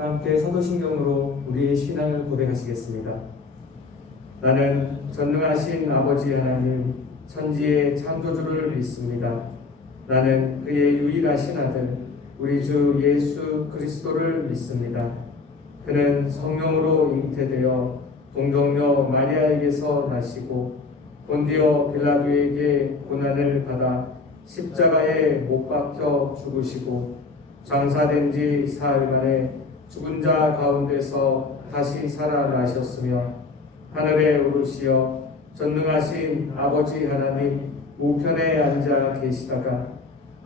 함께 사도신경으로 우리의 신앙을 고백하시겠습니다. 나는 전능하신 아버지 하나님 천지의 창조주를 믿습니다. 나는 그의 유일하신 아들 우리 주 예수 그리스도를 믿습니다. 그는 성령으로 잉태되어 동정녀 마리아에게서 나시고 본디오 빌라도에게 고난을 받아 십자가에 못 박혀 죽으시고 장사된 지 사흘 만에 죽은 자 가운데서 다시 살아나셨으며 하늘에 오르시어 전능하신 아버지 하나님 우편에 앉아 계시다가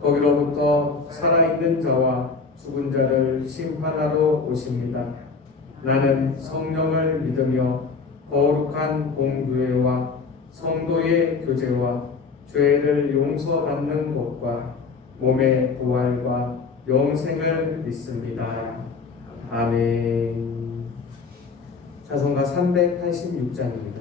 거기로부터 살아있는 자와 죽은 자를 심판하러 오십니다. 나는 성령을 믿으며 거룩한 공교회와 성도의 교제와 죄를 용서받는 것과 몸의 부활과 영생을 믿습니다. 아멘. 찬송가 386장입니다.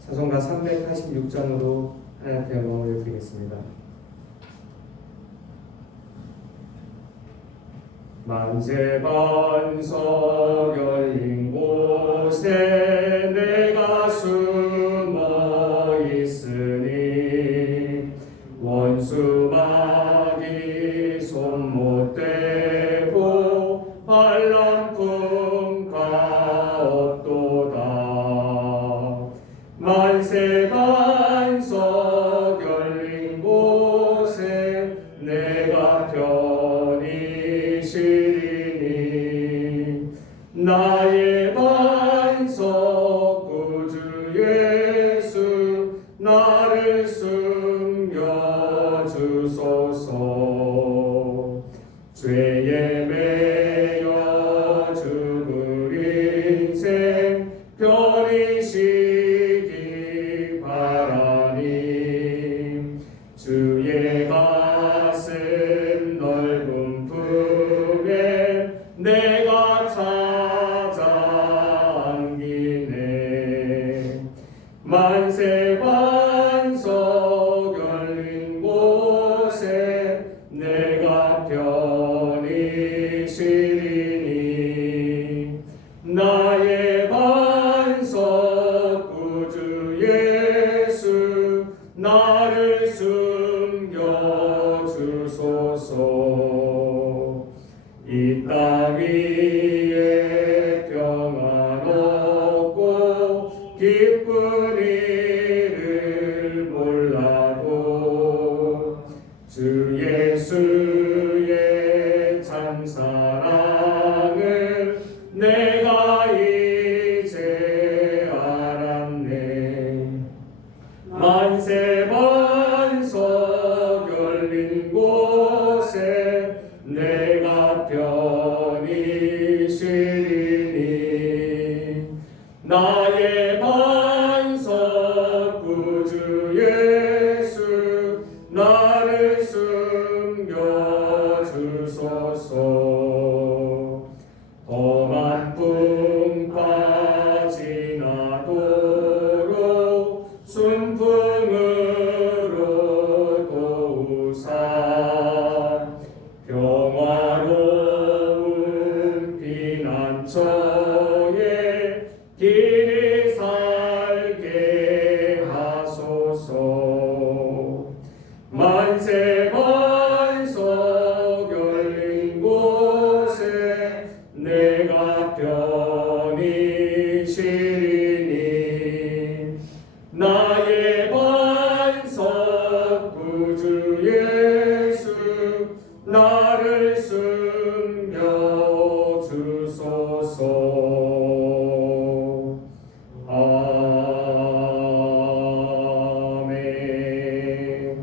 찬송가 386장으로 하나님께 영광을 드리겠습니다. 만세반석 열린 곳에 내가 숨어 있으니 원수마귀 손 못 대고 반란풍가 없도다. 만세반석 열린 곳에 내가 편히 쉬리니 나의 반석 구주 예수 나를 숨겨주소서. 죄에 매여 죽을 인생 편히 쉬기 바라니 주의 가슴 넓은 품에 내가 찾아 안기네. 만세반석 열린 곳에 내가 편히 쉬리니 나의 반석 구주 예수 나를 숨겨주소서. 이 땅 위에 평안 없고 기쁜 일을 몰라도 주 예수의 참 사랑을 내가 이제 알았네. 만세반석 열린 곳에 내가 편히 쉬리니 나의 반석 구주 예수 나를 숨겨주소서. 험한 풍파 지나도록 순풍으로 도우사 평화로운 피난처에 길이 살게 하소서. 만세반석 열린 곳에 내가 편히 쉬리니 나의 반석 구주 예수 나를 숨겨주소서. 아멘.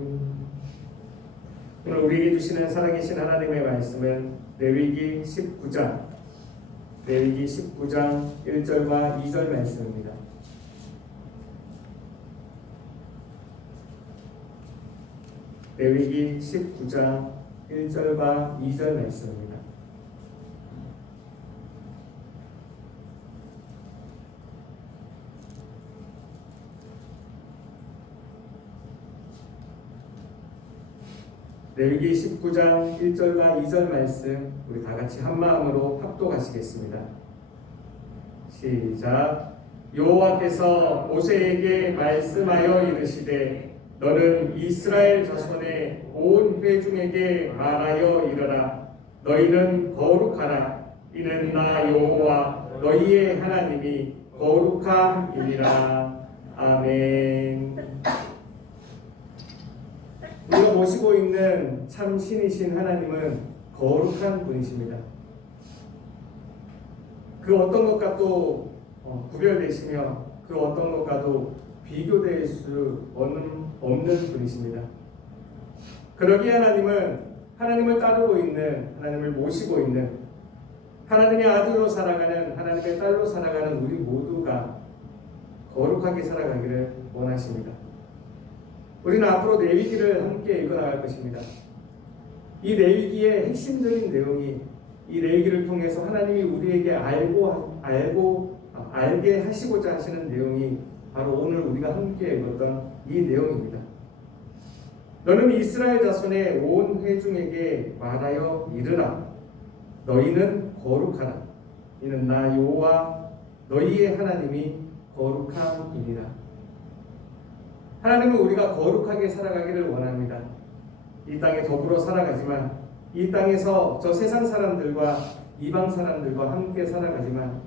오늘 우리에게 주시는 살아계신 하나님의 말씀은 레위기 19장 1절과 2절 말씀입니다. 레위기 19장 1절과 2절 말씀입니다. 레위기 19장 1절과 2절 말씀 우리 다 같이 한 마음으로 합독하시겠습니다. 시작. 여호와께서 모세에게 말씀하여 이르시되 너는 이스라엘 자손의 온 회중에게 말하여 이르라. 너희는 거룩하라. 이는 나 여호와 너희의 하나님이 거룩함이니라. 아멘. 우리가 모시고 있는 참 신이신 하나님은 거룩한 분이십니다. 그 어떤 것과도 구별되시며 그 어떤 것과도 비교될 수 없는 분이십니다. 그러기에 하나님은 하나님을 따르고 있는, 하나님을 모시고 있는, 하나님의 아들로 살아가는, 하나님의 딸로 살아가는 우리 모두가 거룩하게 살아가기를 원하십니다. 우리는 앞으로 레위기를 함께 읽어나갈 것입니다. 이 레위기의 핵심적인 내용이 이 레위기를 통해서 하나님이 우리에게 알게 하시고자 하시는 내용이 바로 오늘 우리가 함께 읽었던 이 내용입니다. 너는 이스라엘 자손의 온 회중에게 말하여 이르라. 너희는 거룩하라. 이는 나 여호와 너희의 하나님이 거룩함이니라. 하나님은 우리가 거룩하게 살아가기를 원합니다. 이 땅에 더불어 살아가지만, 이 땅에서 저 세상 사람들과 이방 사람들과 함께 살아가지만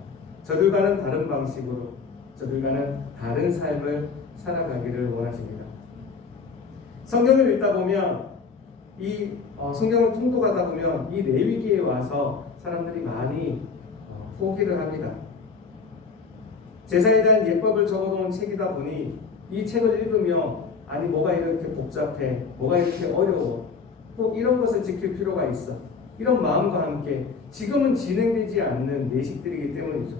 저들과는 다른 방식으로, 저들과는 다른 삶을 살아가기를 원하십니다. 성경을 읽다 보면, 성경을 통독하다 보면 이 레위기에 와서 사람들이 많이 포기를 합니다. 제사에 대한 예법을 적어놓은 책이다 보니 이 책을 읽으며 아니 뭐가 이렇게 복잡해, 뭐가 이렇게 어려워, 꼭 이런 것을 지킬 필요가 있어, 이런 마음과 함께 지금은 진행되지 않는 내식들이기 때문이죠.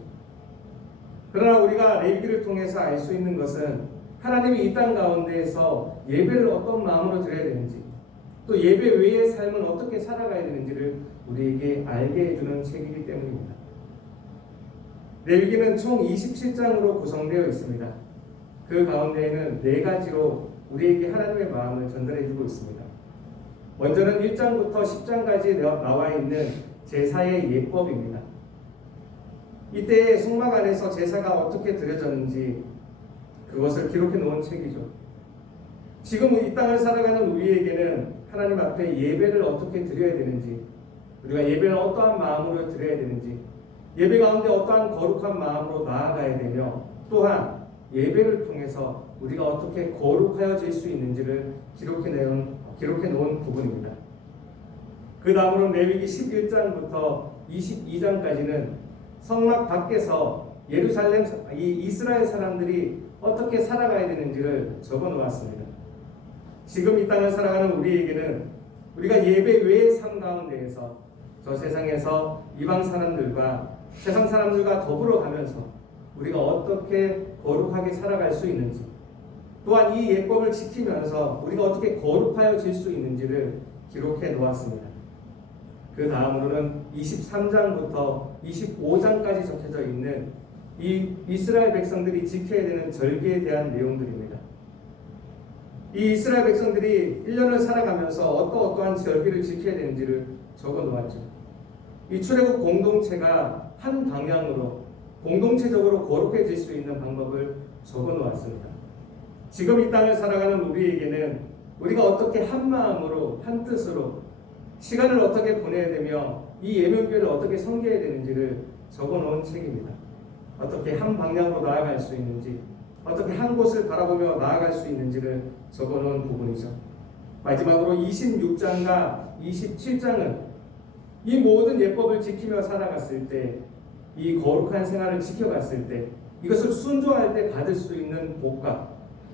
그러나 우리가 레위기를 통해서 알 수 있는 것은 하나님이 이 땅 가운데에서 예배를 어떤 마음으로 드려야 되는지, 또 예배 외의 삶은 어떻게 살아가야 되는지를 우리에게 알게 해주는 책이기 때문입니다. 레위기는 총 27장으로 구성되어 있습니다. 그 가운데에는 4가지로 우리에게 하나님의 마음을 전달해주고 있습니다. 먼저는 1장부터 10장까지 나와 있는 제사의 예법입니다. 이때 성막 안에서 제사가 어떻게 드려졌는지 그것을 기록해 놓은 책이죠. 지금 이 땅을 살아가는 우리에게는 하나님 앞에 예배를 어떻게 드려야 되는지, 우리가 예배를 어떠한 마음으로 드려야 되는지, 예배 가운데 어떠한 거룩한 마음으로 나아가야 되며, 또한 예배를 통해서 우리가 어떻게 거룩하여질 수 있는지를 기록해 놓은 부분입니다. 그 다음으로 레위기 11장부터 22장까지는 성막 밖에서 예루살렘, 이스라엘 사람들이 어떻게 살아가야 되는지를 적어 놓았습니다. 지금 이 땅을 살아가는 우리에게는 우리가 예배 외의 삶 가운데에서 저 세상에서 이방 사람들과 세상 사람들과 더불어 가면서 우리가 어떻게 거룩하게 살아갈 수 있는지, 또한 이 예법을 지키면서 우리가 어떻게 거룩하여질 수 있는지를 기록해 놓았습니다. 그 다음으로는 23장부터 25장까지 적혀져 있는 이 이스라엘 백성들이 지켜야 되는 절기에 대한 내용들입니다. 이 이스라엘 백성들이 1년을 살아가면서 어떠한 절기를 지켜야 되는지를 적어 놓았죠. 이 출애굽 공동체가 한 방향으로 공동체적으로 거룩해질 수 있는 방법을 적어 놓았습니다. 지금 이 땅을 살아가는 우리에게는 우리가 어떻게 한 마음으로, 한 뜻으로 시간을 어떻게 보내야 되며 이 예명교회를 어떻게 섬겨야 되는지를 적어 놓은 책입니다. 어떻게 한 방향으로 나아갈 수 있는지, 어떻게 한 곳을 바라보며 나아갈 수 있는지를 적어 놓은 부분이죠. 마지막으로 26장과 27장은 이 모든 예법을 지키며 살아갔을 때, 이 거룩한 생활을 지켜갔을 때, 이것을 순종할 때 받을 수 있는 복과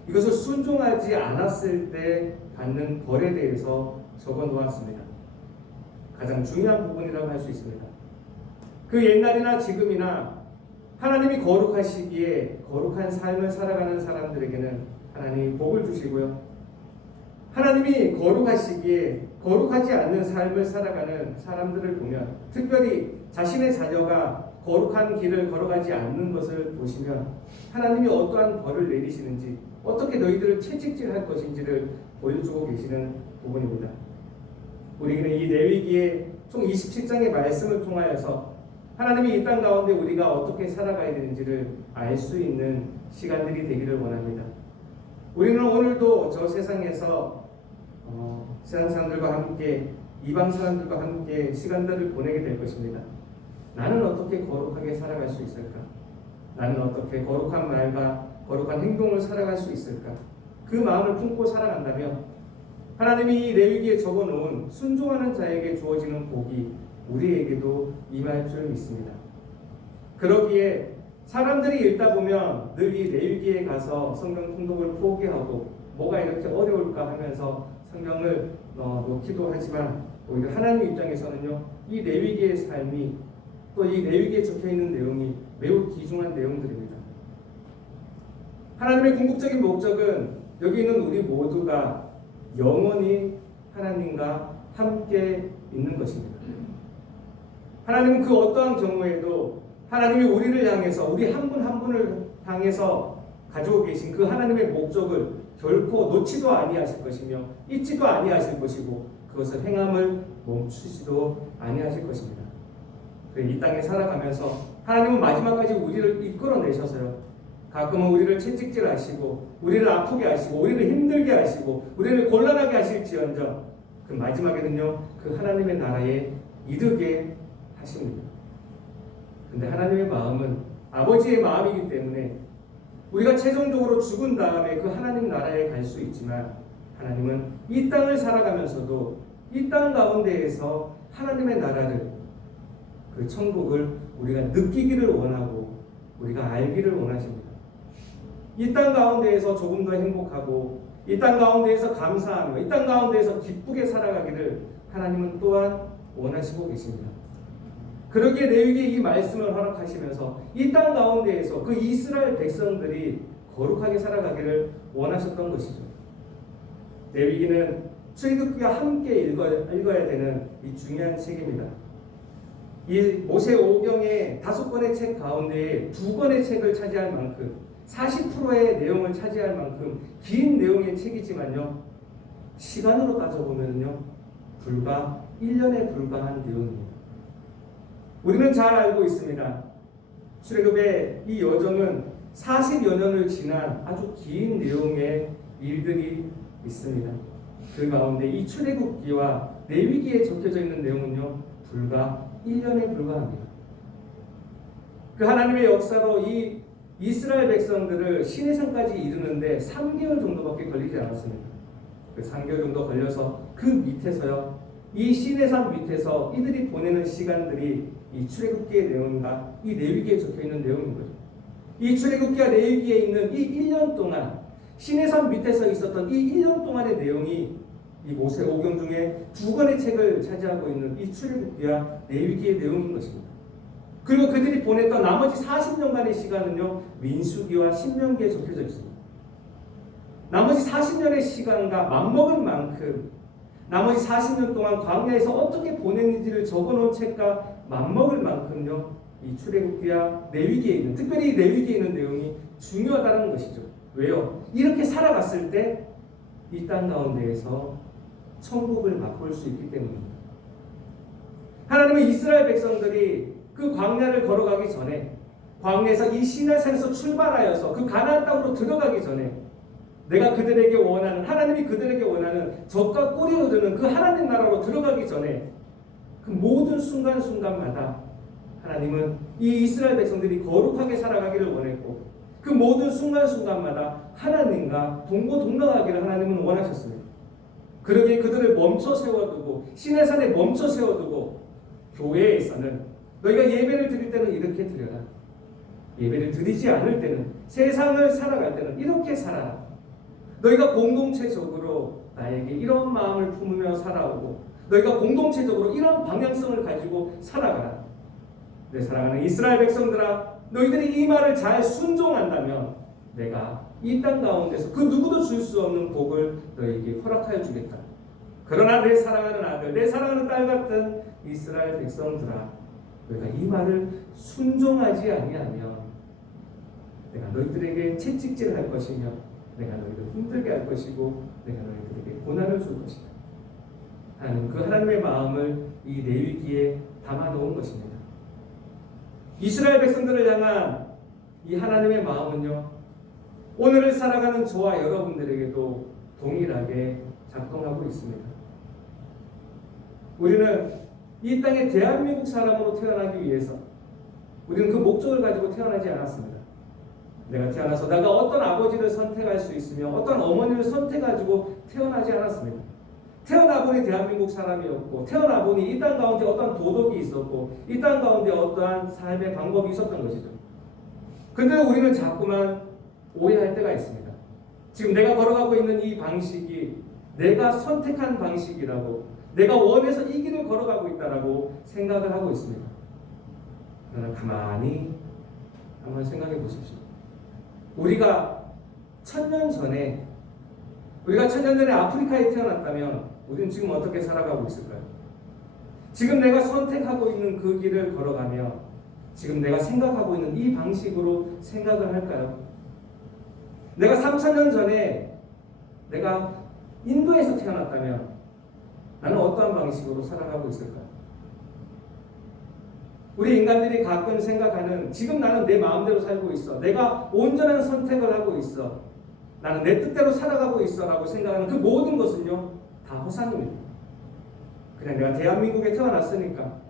이것을 순종하지 않았을 때 받는 벌에 대해서 적어 놓았습니다. 가장 중요한 부분이라고 할 수 있습니다. 그 옛날이나 지금이나 하나님이 거룩하시기에 거룩한 삶을 살아가는 사람들에게는 하나님이 복을 주시고요, 하나님이 거룩하시기에 거룩하지 않는 삶을 살아가는 사람들을 보면, 특별히 자신의 자녀가 거룩한 길을 걸어가지 않는 것을 보시면 하나님이 어떠한 벌을 내리시는지, 어떻게 너희들을 채찍질할 것인지를 보여주고 계시는 부분입니다. 우리는 이 레위기의 총 27장의 말씀을 통하여서 하나님이 이 땅 가운데 우리가 어떻게 살아가야 되는지를 알 수 있는 시간들이 되기를 원합니다. 우리는 오늘도 저 세상에서 세상 사람들과 함께, 이방 사람들과 함께 시간들을 보내게 될 것입니다. 나는 어떻게 거룩하게 살아갈 수 있을까? 나는 어떻게 거룩한 말과 거룩한 행동을 살아갈 수 있을까? 그 마음을 품고 살아간다면 하나님이 이 레위기에 적어놓은 순종하는 자에게 주어지는 복이 우리에게도 임할 줄 믿습니다. 그러기에 사람들이 읽다 보면 늘 이 레위기에 가서 성경 통독을 포기하고 뭐가 이렇게 어려울까 하면서 성경을 놓기도 하지만 오히려 하나님 입장에서는요, 이 레위기의 삶이 또 이 레위기에 적혀있는 내용이 매우 귀중한 내용들입니다. 하나님의 궁극적인 목적은 여기 있는 우리 모두가 영원히 하나님과 함께 있는 것입니다. 하나님은 그 어떠한 경우에도 하나님이 우리를 향해서, 우리 한 분 한 분을 향해서 가지고 계신 그 하나님의 목적을 결코 놓지도 아니하실 것이며 잊지도 아니하실 것이고 그것을 행함을 멈추지도 아니하실 것입니다. 이 땅에 살아가면서 하나님은 마지막까지 우리를 이끌어내셔서요, 가끔은 우리를 채찍질 하시고 우리를 아프게 하시고 우리를 힘들게 하시고 우리를 곤란하게 하실지언정 그 마지막에는요, 그 하나님의 나라에 이르게 하십니다. 근데 하나님의 마음은 아버지의 마음이기 때문에 우리가 최종적으로 죽은 다음에 그 하나님 나라에 갈 수 있지만 하나님은 이 땅을 살아가면서도 이 땅 가운데에서 하나님의 나라를, 그 천국을 우리가 느끼기를 원하고 우리가 알기를 원하십니다. 이 땅 가운데에서 조금 더 행복하고 이 땅 가운데에서 감사하며 이 땅 가운데에서 기쁘게 살아가기를 하나님은 또한 원하시고 계십니다. 그러기에 레위기의 이 말씀을 허락하시면서 이 땅 가운데에서 그 이스라엘 백성들이 거룩하게 살아가기를 원하셨던 것이죠. 레위기는 출애굽기와 함께 읽어야 되는 이 중요한 책입니다. 이 모세 오경의 5권의 책 가운데 2권의 책을 차지할 만큼 40%의 내용을 차지할 만큼 긴 내용의 책이지만요, 시간으로 따져보면요 불과 1년에 불과한 내용입니다. 우리는 잘 알고 있습니다. 출애굽의 이 여정은 40여 년을 지난 아주 긴 내용의 일들이 있습니다. 그 가운데 이 출애굽기와 레위기에 적혀져 있는 내용은요 불과 1년에 불과합니다. 그 하나님의 역사로 이 이스라엘 백성들을 시내산까지 이르는데 3개월 정도밖에 걸리지 않았습니다. 그 3개월 정도 걸려서 그 밑에서요, 이 시내산 밑에서 이들이 보내는 시간들이 이 출애굽기의 내용과 이 레위기에 적혀있는 내용인 거죠. 이 출애굽기와 레위기에 있는 이 1년 동안 시내산 밑에서 있었던 이 1년 동안의 내용이 이 모세 오경 중에 2권의 책을 차지하고 있는 이 출애굽기와 레위기의 내용인 것입니다. 그리고 그들이 보냈던 나머지 40년간의 시간은요 민수기와 신명기에 적혀져 있습니다. 나머지 40년의 시간과 맞먹은 만큼 나머지 40년 동안 광야에서 어떻게 보냈는지를 적어놓은 책과 맞먹을 만큼요 이 출애굽기와 레위기에 있는, 특별히 레위기에 있는 내용이 중요하다는 것이죠. 왜요? 이렇게 살아갔을 때 이 땅 가운데에서 천국을 맛볼 수 있기 때문입니다. 하나님은 이스라엘 백성들이 그 광야를 걸어가기 전에, 광야에서 이 시내산에서 출발하여서 그 가나안 땅으로 들어가기 전에 내가 그들에게 원하는, 하나님이 그들에게 원하는 젖과 꿀이 흐르는 그 하나님 나라로 들어가기 전에 그 모든 순간순간마다 하나님은 이 이스라엘 백성들이 거룩하게 살아가기를 원했고 그 모든 순간순간마다 하나님과 동고동락하기를 하나님은 원하셨습니다. 그러기에 그들을 멈춰 세워두고 시내산에 멈춰 세워두고 교회에서는 너희가 예배를 드릴 때는 이렇게 드려라, 예배를 드리지 않을 때는, 세상을 살아갈 때는 이렇게 살아라, 너희가 공동체적으로 나에게 이런 마음을 품으며 살아오고 너희가 공동체적으로 이런 방향성을 가지고 살아가라. 내 사랑하는 이스라엘 백성들아, 너희들이 이 말을 잘 순종한다면 내가 이 땅 가운데서 그 누구도 줄 수 없는 복을 너희에게 허락하여 주겠다. 그러나 내 사랑하는 아들, 내 사랑하는 딸 같은 이스라엘 백성들아, 너희가 이 말을 순종하지 아니하면 내가 너희들에게 채찍질할 것이며 내가 너희를 힘들게 할 것이고 내가 너희들에게 고난을 줄 것이다. 하나님, 그 하나님의 마음을 이 레위기에 담아 놓은 것입니다. 이스라엘 백성들을 향한 이 하나님의 마음은요, 오늘을 살아가는 저와 여러분들에게도 동일하게 작동하고 있습니다. 우리는 이 땅에 대한민국 사람으로 태어나기 위해서 우리는 그 목적을 가지고 태어나지 않았습니다. 내가 태어나서 내가 어떤 아버지를 선택할 수 있으며 어떤 어머니를 선택가지고 태어나지 않았습니다. 태어나보니 대한민국 사람이었고, 태어나보니 이 땅 가운데 어떤 도덕이 있었고, 이 땅 가운데 어떠한 삶의 방법이 있었던 것이죠. 근데 우리는 자꾸만 오해할 때가 있습니다. 지금 내가 걸어가고 있는 이 방식이 내가 선택한 방식이라고, 내가 원해서 이 길을 걸어가고 있다라고 생각을 하고 있습니다. 그러나 가만히 한번 생각해 보십시오. 우리가 1000년 전에 아프리카에 태어났다면 우리는 지금 어떻게 살아가고 있을까요? 지금 내가 선택하고 있는 그 길을 걸어가며 지금 내가 생각하고 있는 이 방식으로 생각을 할까요? 내가 3000년 전에 내가 인도에서 태어났다면 나는 어떠한 방식으로 살아가고 있을까요? 우리 인간들이 가끔 생각하는, 지금 나는 내 마음대로 살고 있어, 내가 온전한 선택을 하고 있어, 나는 내 뜻대로 살아가고 있어 라고 생각하는 그 모든 것은요, 다 허상입니다. 그냥 내가 대한민국에 태어났으니까,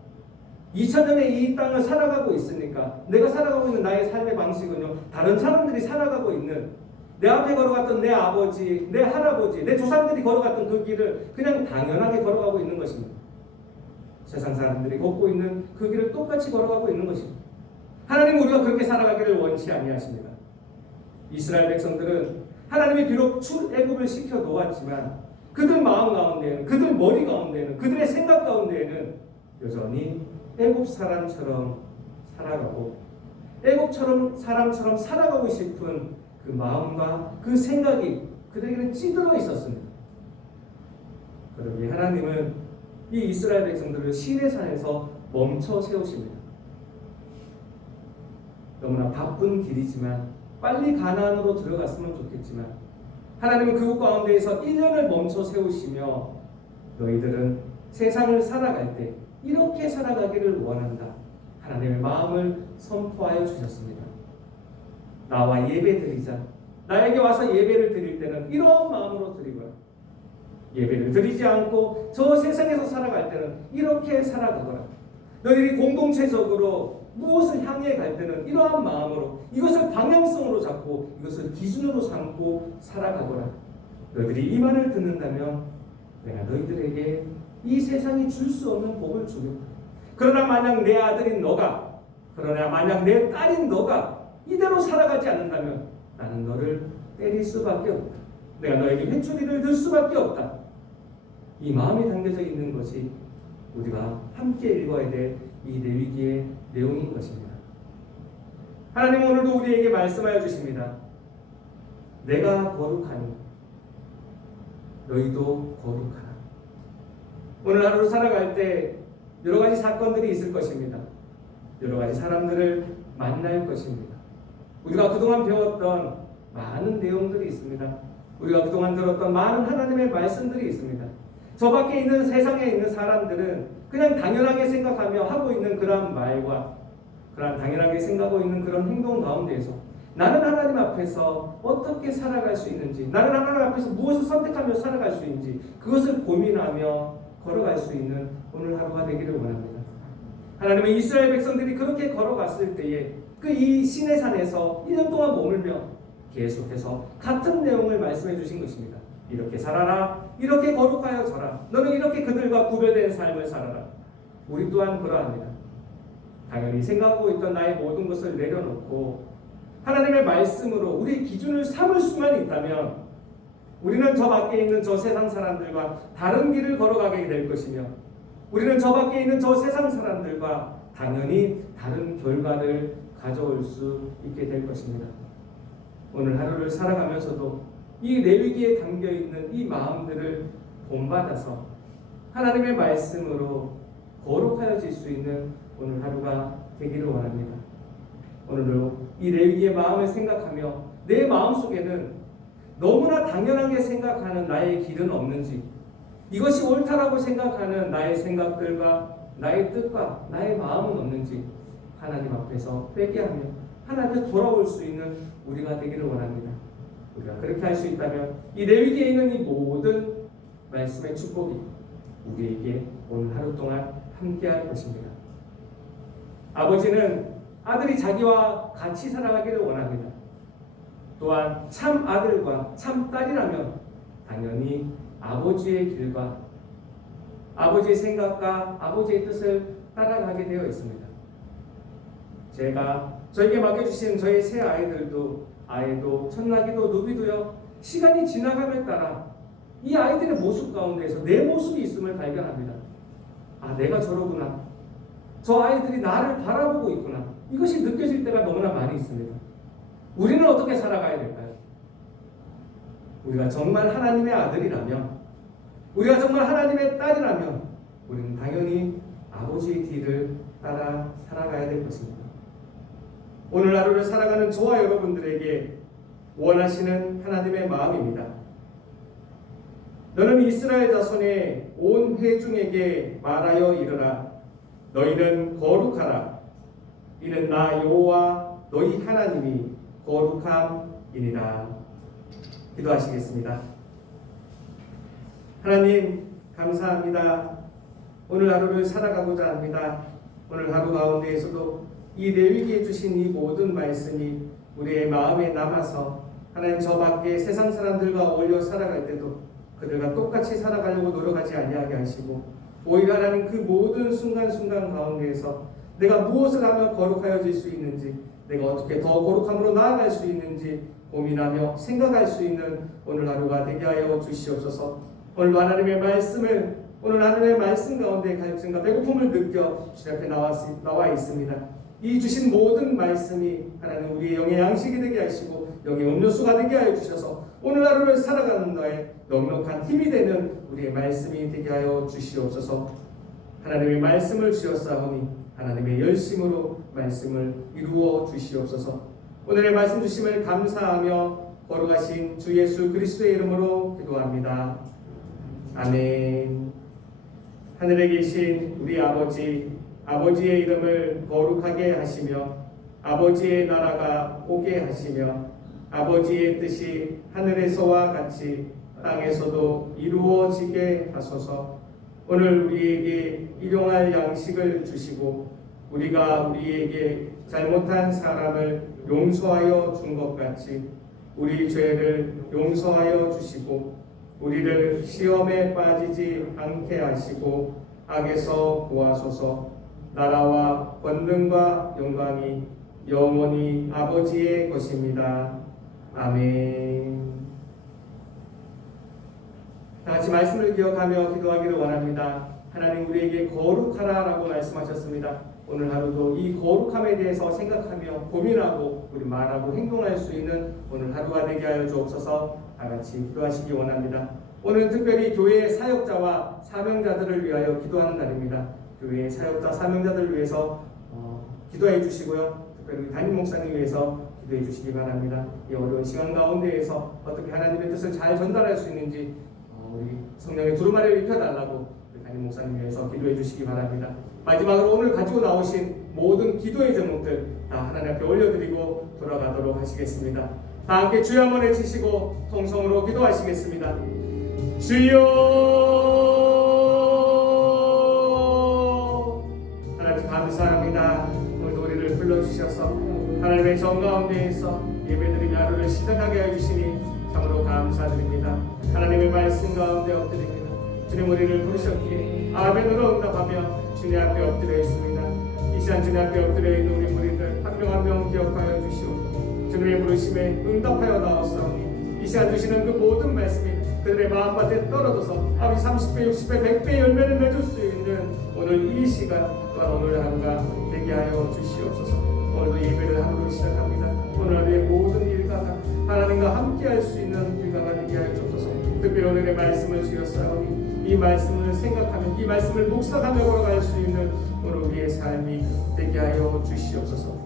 2000년에 이 땅을 살아가고 있으니까, 내가 살아가고 있는 나의 삶의 방식은요, 다른 사람들이 살아가고 있는, 내 앞에 걸어갔던 내 아버지, 내 할아버지, 내 조상들이 걸어갔던 그 길을 그냥 당연하게 걸어가고 있는 것입니다. 세상 사람들이 걷고 있는 그 길을 똑같이 걸어가고 있는 것입니다. 하나님은 우리가 그렇게 살아가기를 원치 아니하십니다. 이스라엘 백성들은 하나님이 비록 출애굽을 시켜 놓았지만 그들 마음 가운데에는, 그들 머리 가운데에는, 그들의 생각 가운데에는 여전히 애굽 사람처럼 살아가고 애굽 사람처럼 살아가고 싶은 그 마음과 그 생각이 그들에게는 찌들어 있었습니다. 그러기에 하나님은 이 이스라엘 백성들을 시내산에서 멈춰 세우십니다. 너무나 바쁜 길이지만 빨리 가나안으로 들어갔으면 좋겠지만 하나님은 그곳 가운데에서 1년을 멈춰 세우시며 너희들은 세상을 살아갈 때 이렇게 살아가기를 원한다, 하나님의 마음을 선포하여 주셨습니다. 나와 예배 드리자, 나에게 와서 예배를 드릴 때는 이런 마음으로 드리고요, 예배를 드리지 않고 저 세상에서 살아갈 때는 이렇게 살아가거라. 너희들이 공동체적으로 무엇을 향해 갈 때는 이러한 마음으로, 이것을 방향성으로 잡고 이것을 기준으로 삼고 살아가거라. 너희들이 이 말을 듣는다면 내가 너희들에게 이 세상이 줄 수 없는 복을 주겠다. 그러나 만약 내 아들인 너가, 그러나 만약 내 딸인 너가 이대로 살아가지 않는다면 나는 너를 때릴 수밖에 없다. 내가 너에게 회초리를 들 수밖에 없다. 이 마음이 담겨져 있는 것이 우리가 함께 읽어야 될 이 레위기의 내용인 것입니다. 하나님은 오늘도 우리에게 말씀하여 주십니다. 내가 거룩하니 너희도 거룩하라. 오늘 하루를 살아갈 때 여러 가지 사건들이 있을 것입니다. 여러 가지 사람들을 만날 것입니다. 우리가 그동안 배웠던 많은 내용들이 있습니다. 우리가 그동안 들었던 많은 하나님의 말씀들이 있습니다. 저 밖에 있는 세상에 있는 사람들은 그냥 당연하게 생각하며 하고 있는 그런 말과 그런 당연하게 생각하고 있는 그런 행동 가운데에서 나는 하나님 앞에서 어떻게 살아갈 수 있는지, 나는 하나님 앞에서 무엇을 선택하며 살아갈 수 있는지 그것을 고민하며 걸어갈 수 있는 오늘 하루가 되기를 원합니다. 하나님은 이스라엘 백성들이 그렇게 걸어갔을 때에 그 이 시내산에서 1년 동안 머물며 계속해서 같은 내용을 말씀해 주신 것입니다. 이렇게 살아라, 이렇게 거룩하여 져라, 너는 이렇게 그들과 구별된 삶을 살아라. 우리 또한 그러합니다. 당연히 생각하고 있던 나의 모든 것을 내려놓고 하나님의 말씀으로 우리 기준을 삼을 수만 있다면 우리는 저 밖에 있는 저 세상 사람들과 다른 길을 걸어가게 될 것이며 우리는 저 밖에 있는 저 세상 사람들과 당연히 다른 결과를 가져올 수 있게 될 것입니다. 오늘 하루를 살아가면서도 이 레위기에 담겨있는 이 마음들을 본받아서 하나님의 말씀으로 거룩하여질 수 있는 오늘 하루가 되기를 원합니다. 오늘도 이 레위기의 마음을 생각하며 내 마음속에는 너무나 당연하게 생각하는 나의 길은 없는지, 이것이 옳다라고 생각하는 나의 생각들과 나의 뜻과 나의 마음은 없는지 하나님 앞에서 회개하며 하나님께 돌아올 수 있는 우리가 되기를 원합니다. 우리가 그렇게 할 수 있다면 이 레위기에 있는 이 모든 말씀의 축복이 우리에게 오늘 하루 동안 함께할 것입니다. 아버지는 아들이 자기와 같이 살아가기를 원합니다. 또한 참 아들과 참 딸이라면 당연히 아버지의 길과 아버지의 생각과 아버지의 뜻을 따라가게 되어 있습니다. 제가 저에게 맡겨주신 저희 세 아이들도 천락이도 누비도요, 시간이 지나감에 따라 이 아이들의 모습 가운데에서 내 모습이 있음을 발견합니다. 아, 내가 저러구나. 저 아이들이 나를 바라보고 있구나. 이것이 느껴질 때가 너무나 많이 있습니다. 우리는 어떻게 살아가야 될까요? 우리가 정말 하나님의 아들이라면, 우리가 정말 하나님의 딸이라면 우리는 당연히 아버지의 뒤를 따라 살아가야 될 것입니다. 오늘 하루를 살아가는 저와 여러분들에게 원하시는 하나님의 마음입니다. 너는 이스라엘 자손의 온 회중에게 말하여 이르라. 너희는 거룩하라. 이는 나 여호와 너희 하나님이 거룩함이니라. 기도하시겠습니다. 하나님 감사합니다. 오늘 하루를 살아가고자 합니다. 오늘 하루 가운데에서도 이 레위기에 주신 이 모든 말씀이 우리의 마음에 남아서 하나님 저 밖에 세상 사람들과 어울려 살아갈 때도 그들과 똑같이 살아가려고 노력하지 아니하게 하시고, 오히려 하나님 그 모든 순간순간 가운데에서 내가 무엇을 하면 거룩하여질 수 있는지, 내가 어떻게 더 거룩함으로 나아갈 수 있는지 고민하며 생각할 수 있는 오늘 하루가 되게 하여 주시옵소서. 오늘 하나님의 말씀 가운데 갈증과 배고픔을 느껴 주님 앞에 나와 있습니다. 이 주신 모든 말씀이 하나님 우리의 영의 양식이 되게 하시고 영의 음료수가 되게 하여 주셔서 오늘 하루를 살아가는 나의 넉넉한 힘이 되는 우리의 말씀이 되게 하여 주시옵소서. 하나님의 말씀을 주셨사오니 하나님의 열심으로 말씀을 이루어 주시옵소서. 오늘의 말씀 주심을 감사하며 거룩하신 주 예수 그리스도의 이름으로 기도합니다. 아멘. 하늘에 계신 우리 아버지의 이름을 거룩하게 하시며 아버지의 나라가 오게 하시며 아버지의 뜻이 하늘에서와 같이 땅에서도 이루어지게 하소서. 오늘 우리에게 일용할 양식을 주시고 우리가 우리에게 잘못한 사람을 용서하여 준 것 같이 우리 죄를 용서하여 주시고 우리를 시험에 빠지지 않게 하시고 악에서 구하소서. 나라와 권능과 영광이 영원히 아버지의 것입니다. 아멘. 다같이 말씀을 기억하며 기도하기를 원합니다. 하나님 우리에게 거룩하라라고 말씀하셨습니다. 오늘 하루도 이 거룩함에 대해서 생각하며 고민하고 우리 말하고 행동할 수 있는 오늘 하루가 되게 하여 주옵소서. 다같이 기도하시기 원합니다. 오늘 특별히 교회의 사역자와 사명자들을 위하여 기도하는 날입니다. 교회의 사역자 사명자들을 위해서 기도해 주시고요. 특별히 담임 목사님 위해서 기도해 주시기 바랍니다. 이 어려운 시간 가운데에서 어떻게 하나님의 뜻을 잘 전달할 수 있는지 우리 성령의 두루마리를 입혀달라고 담임 목사님 위해서 기도해 주시기 바랍니다. 마지막으로 오늘 가지고 나오신 모든 기도의 제목들 다 하나님 앞에 올려드리고 돌아가도록 하시겠습니다. 다 함께 주여 한번 외치시고 통성으로 기도하시겠습니다. 주여, 하나님 감사합니다. 오늘도 우리를 불러주셔서 하나님의 정 가운데에서 예배드리며 하루를 시작하게 해주시니 참으로 감사드립니다. 하나님의 말씀 가운데 엎드립니다. 주님 우리를 부르셨기에 아멘으로 응답하며 주님 앞에 엎드려 있습니다. 이 시간 주님 앞에 엎드려 있는 우리 무리들 한 명 한 명 기억하여 주시옵소서. 주님의 부르심에 응답하여 나왔사오니 이 시간 주시는 그 모든 말씀이 그들의 마음밭에 떨어져서 아버지 30배, 60배, 100배 열매를 맺을 수 있는 오늘 이 시간 또한 오늘 하루가 되게 하여 주시옵소서. 오늘도 예배를 하루로 시작합니다. 오늘 하루의 모든 일과가 하나님과 함께 할 수 있는 일과가 되게 하여 주옵소서. 특별히 오늘의 말씀을 주셨사오니 이 말씀을 생각하며 이 말씀을 묵상하며 걸어갈 수 있는 오늘 우리의 삶이 되게 하여 주시옵소서.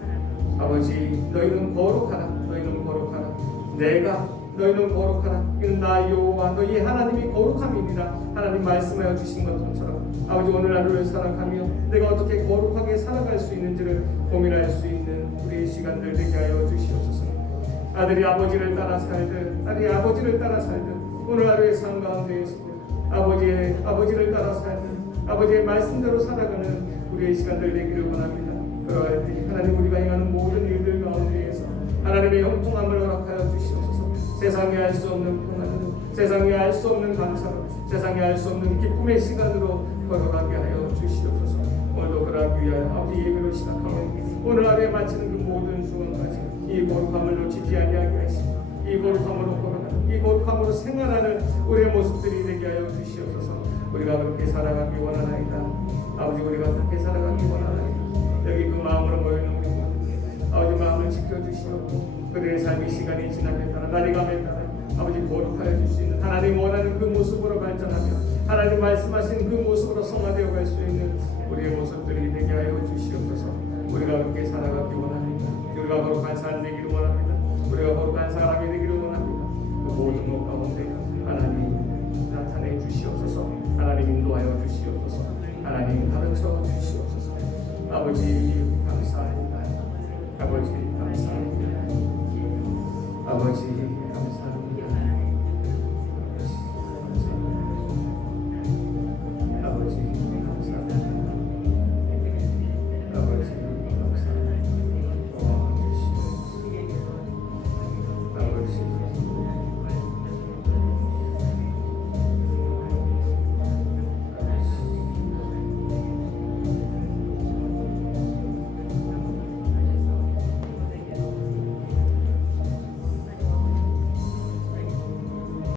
아버지 너희는 거룩하라. 너희는 거룩하라. 내가 너희는 거룩하라. 이는 나 여호와 너희 하나님이 거룩함이니라. 하나님 말씀하여 주신 것처럼 아버지 오늘 하루를 살아가며 내가 어떻게 거룩하게 살아갈 수 있는지를 고민할 수 있는 우리의 시간들 되게 하여 주시옵소서. 아들이 아버지를 따라 살듯 딸이 아버지를 따라 살듯 오늘 하루의 삶 가운데에서 아버지를 따라 살듯 아버지의 말씀대로 살아가는 우리의 시간들 되기를 원합니다. 그러할 때 하나님 우리가 행하는 모든 일들 가운데에서 하나님의 형통함을 허락하여 주시옵소서. 세상에 알 수 없는 평안으로, 세상에 알 수 없는 감사로, 세상에 알 수 없는 기쁨의 시간으로 걸어가게 하여 주시옵소서. 오늘도 그러기 위하여 아버지 예배로 시작하고 오늘 하루에 마치는 그 모든 수건까지 이 거룩함을 놓치지 아니하게 하시고 이 거룩함으로 걸어가는 이 거룩함으로 생활하는 우리의 모습들이 되게 하여 주시옵소서. 우리가 그렇게 살아가기 원하나이다. 아버지 우리가 그렇게 살아가기 원하나이다. 여기 그 마음으로 모이는 우리 모두 아버지 마음을 지켜주시옵고 그들의 삶의 시간이 지남에 따라 날이 감에 따라 아버지 거룩하여 줄 수 있는 하나님 원하는 그 모습으로 발전하며 하나님 말씀하신 그 모습으로 성화되어 갈 수 있는 우리의 모습들이 되게 하여 주시옵소서. 우리가 그렇게 살아가기 원합니다. 우리가 거룩한 삶 되기를 원합니다. 우리가 거룩한 사람이 되기를 원합니다. 그 모든 것 가운데 하나님 나타내 주시옵소서. 하나님 인도하여 주시옵소서. 하나님 가르쳐 주시옵소서. 아버지 감사합니다. 아버지 감사합니다. 아버지